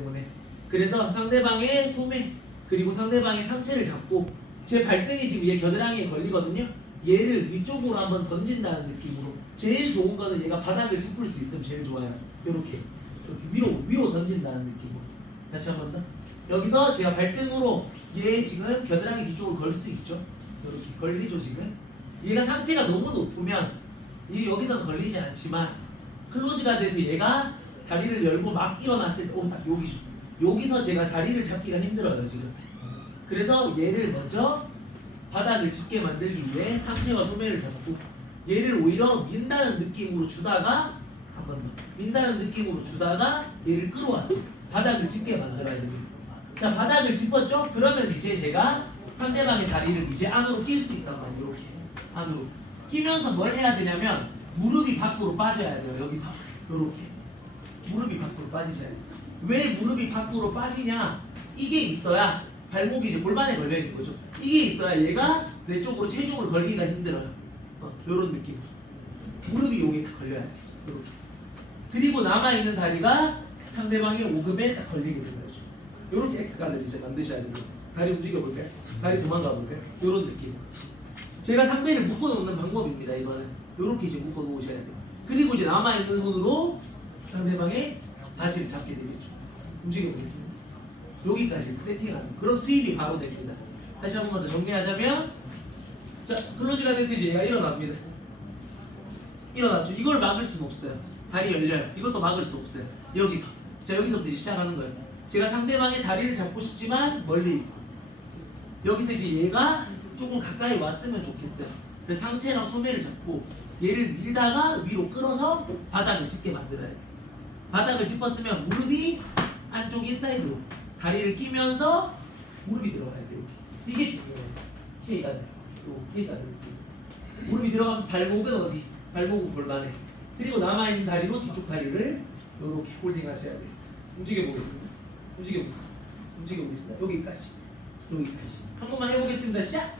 때문에 그래서 상대방의 소매 그리고 상대방의 상체를 잡고 제 발등이 지금 얘 겨드랑이에 걸리거든요. 얘를 위쪽으로 한번 던진다는 느낌으로 제일 좋은 거는 얘가 바닥을 짚을 수 있으면 제일 좋아요. 이렇게 이렇게 위로 위로 던진다는 느낌으로 다시 한번 더. 여기서 제가 발등으로 얘 지금 겨드랑이 뒤쪽으로 걸수 있죠. 이렇게 걸리죠 지금. 얘가 상체가 너무 높으면 이 여기서 걸리지 않지만 클로즈가 돼서 얘가 다리를 열고 막 일어났을 때, 오, 딱 여기죠. 여기서 제가 다리를 잡기가 힘들어요 지금. 그래서 얘를 먼저 바닥을 짚게 만들기 위해 상체와 소매를 잡고 얘를 오히려 민다는 느낌으로 주다가 한 번 더 민다는 느낌으로 주다가 얘를 끌어와서 바닥을 짚게 만들어야 됩니다. 자 바닥을 짚었죠? 그러면 이제 제가 상대방의 다리를 이제 안으로 낄 수 있단 말이에요. 이렇게 안으로 끼면서 뭘 해야 되냐면 무릎이 밖으로 빠져야 돼요. 여기서 이렇게 무릎이 밖으로 빠지셔야 돼요. 왜 무릎이 밖으로 빠지냐? 이게 있어야 발목이 이제 골반에 걸려 있는 거죠. 이게 있어야 얘가 내 쪽으로 체중을 걸기가 힘들어요. 어, 이런 느낌. 무릎이 여기 딱 걸려야 돼. 이렇게. 그리고 남아 있는 다리가 상대방의 오금에 딱 걸리게 되는 거죠. 이렇게 X 가드를 이제 만드셔야 돼요. 다리 움직여 볼까요? 다리 도망가 볼까요? 이런 느낌. 제가 상대를 묶어 놓는 방법입니다. 이거는 이렇게 이제 묶어 놓으셔야 돼요. 그리고 이제 남아 있는 손으로 상대방의 바지를 잡게 되겠죠. 움직여 보겠습니다. 여기까지 세팅하는 그럼 수입이 바로 됩니다. 다시 한 번 더 정리하자면 자 클로즈가 돼서 이제 얘가 일어납니다. 일어났죠. 이걸 막을 수는 없어요. 다리 열려요. 이것도 막을 수 없어요. 여기서 자 여기서부터 이제 시작하는 거예요. 제가 상대방의 다리를 잡고 싶지만 멀리 있고 여기서 이제 얘가 조금 가까이 왔으면 좋겠어요. 그래서 상체랑 소매를 잡고 얘를 밀다가 위로 끌어서 바닥을 짚게 만들어야 돼요. 바닥을 짚었으면 무릎이 안쪽 인사이드로 다리를 끼면서 무릎이 들어가야 돼요. 이게 중요해요. K가 돼요. 요 K가 돼요. 무릎이 들어가면서 발목은 어디? 발목은 골반에. 그리고 남아있는 다리로 뒤쪽 다리를 이렇게 홀딩 하셔야 돼요. 움직여 보겠습니다. 움직여 보겠습니다. 움직여 보겠습니다. 여기까지. 여기까지. 한 번만 해보겠습니다. 시작!